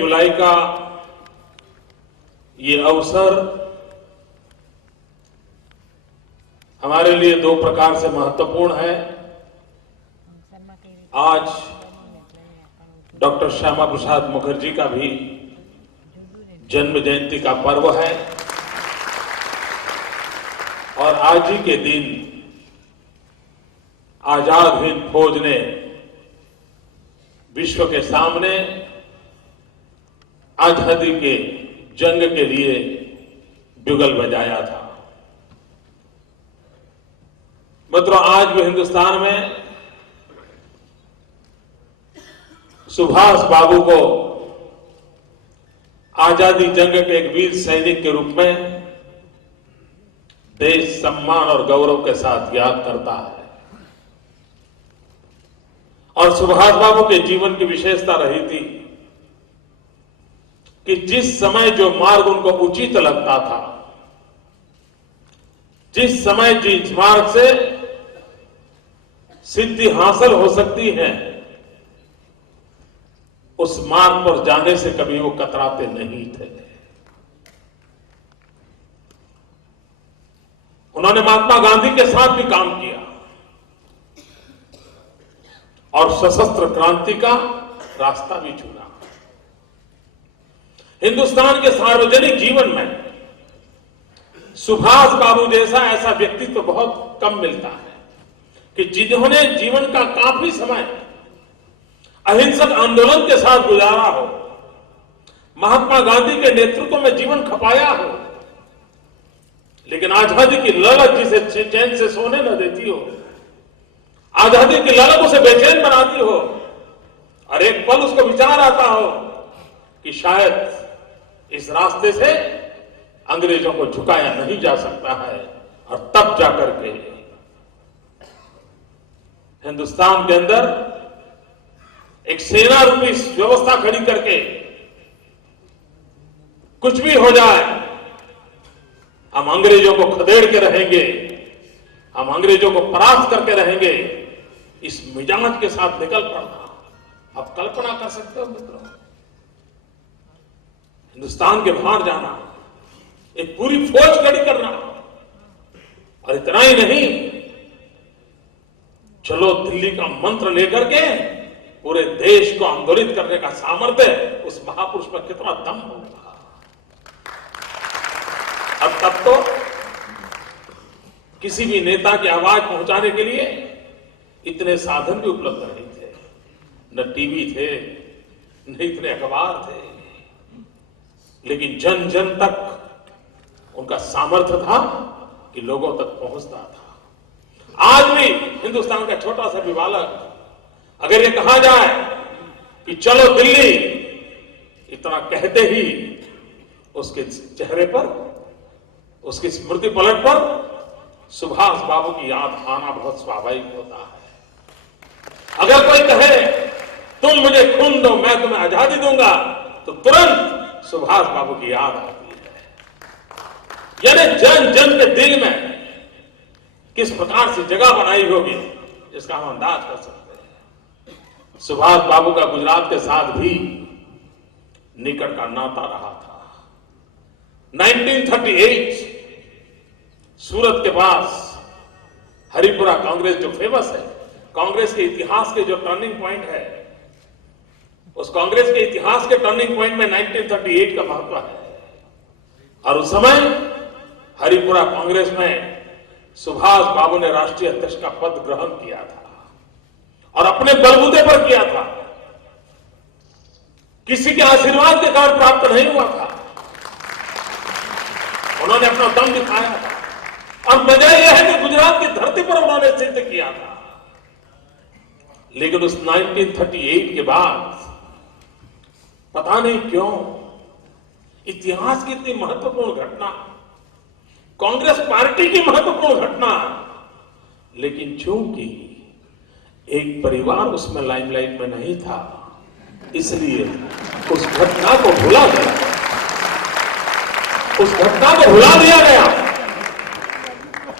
जुलाई का ये अवसर हमारे लिए दो प्रकार से महत्वपूर्ण है। आज डॉक्टर श्यामा प्रसाद मुखर्जी का भी जन्म जयंती का पर्व है और आज ही के दिन आजाद हिंद फौज ने विश्व के सामने आजादी के जंग के लिए जुगल बजाया था। मित्रों, आज भी हिंदुस्तान में सुभाष बाबू को आजादी जंग के एक वीर सैनिक के रूप में देश सम्मान और गौरव के साथ याद करता है। और सुभाष बाबू के जीवन की विशेषता रही थी कि जिस समय जो मार्ग उनको उचित लगता था, जिस समय जिस मार्ग से सिद्धि हासिल हो सकती है, उस मार्ग पर जाने से कभी वो कतराते नहीं थे। उन्होंने महात्मा गांधी के साथ भी काम किया और सशस्त्र क्रांति का रास्ता भी चुना। हिंदुस्तान के सार्वजनिक जीवन में सुभाष बाबू जैसा ऐसा व्यक्तित्व तो बहुत कम मिलता है कि जिन्होंने जीवन का काफी समय अहिंसक आंदोलन के साथ गुजारा हो, महात्मा गांधी के नेतृत्व में जीवन खपाया हो, लेकिन आजादी की ललक जिसे चैन से सोने न देती हो, आजादी की ललक उसे बेचैन बनाती हो और एक पल उसको विचार आता हो कि शायद इस रास्ते से अंग्रेजों को झुकाया नहीं जा सकता है, और तब जाकर के हिंदुस्तान के अंदर एक सेना रूपी व्यवस्था खड़ी करके कुछ भी हो जाए हम अंग्रेजों को खदेड़ के रहेंगे, हम अंग्रेजों को परास्त करके रहेंगे, इस मिजाज के साथ निकल पड़ना। आप कल्पना कर सकते हो मित्रों, हिंदुस्तान के बाहर जाना, एक पूरी फौज खड़ी करना, और इतना ही नहीं, चलो दिल्ली का मंत्र लेकर के पूरे देश को आंदोलित करने का सामर्थ्य उस महापुरुष में कितना दम होगा। अब तब तो किसी भी नेता की आवाज पहुंचाने के लिए इतने साधन भी उपलब्ध नहीं थे, न टीवी थे, न इतने अखबार थे, लेकिन जन जन तक उनका सामर्थ्य था कि लोगों तक पहुंचता था। आज भी हिंदुस्तान का छोटा सा भी बालक अगर ये कहा जाए कि चलो दिल्ली, इतना कहते ही उसके चेहरे पर, उसकी स्मृति पलट पर सुभाष बाबू की याद आना बहुत स्वाभाविक होता है। अगर कोई कहे तुम मुझे खून दो मैं तुम्हें आजादी दूंगा, तो तुरंत सुभाष बाबू की याद आती है। यानी जन जन के दिल में किस प्रकार से जगह बनाई होगी, जिसका हम अंदाज कर सकते हैं। सुभाष बाबू का गुजरात के साथ भी निकट का नाता रहा था। 1938 सूरत के पास हरिपुरा कांग्रेस जो फेमस है, कांग्रेस के इतिहास के जो टर्निंग पॉइंट है, उस कांग्रेस के इतिहास के टर्निंग पॉइंट में 1938 का महत्व है। और उस समय हरिपुरा कांग्रेस में सुभाष बाबू ने राष्ट्रीय अध्यक्ष का पद ग्रहण किया था और अपने बलबूते पर किया था, किसी के आशीर्वाद के कारण प्राप्त नहीं हुआ था। उन्होंने अपना दम दिखाया था और मजा यह है कि गुजरात की धरती पर उन्होंने सिद्ध किया था। लेकिन उस 1938 के बाद पता नहीं क्यों इतिहास की इतनी महत्वपूर्ण घटना, कांग्रेस पार्टी की महत्वपूर्ण घटना, लेकिन चूंकि एक परिवार उसमें लाइमलाइट में नहीं था, इसलिए उस घटना को भुला गया, उस घटना को भुला दिया गया।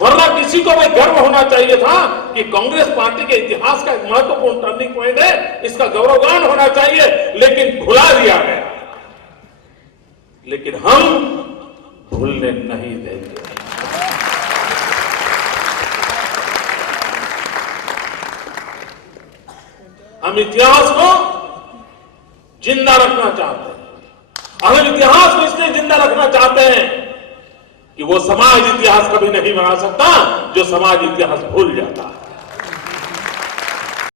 वरना किसी को भी गर्व होना चाहिए था कि कांग्रेस पार्टी के इतिहास का एक महत्वपूर्ण टर्निंग पॉइंट है, इसका गौरवगान होना चाहिए, लेकिन भुला दिया गया। लेकिन हम भूलने नहीं देंगे। हम इतिहास को जिंदा रखना चाहते हैं। हम इतिहास को इसलिए जिंदा रखना चाहते हैं कि वो समाज इतिहास कभी नहीं बना सकता जो समाज इतिहास भूल जाता है।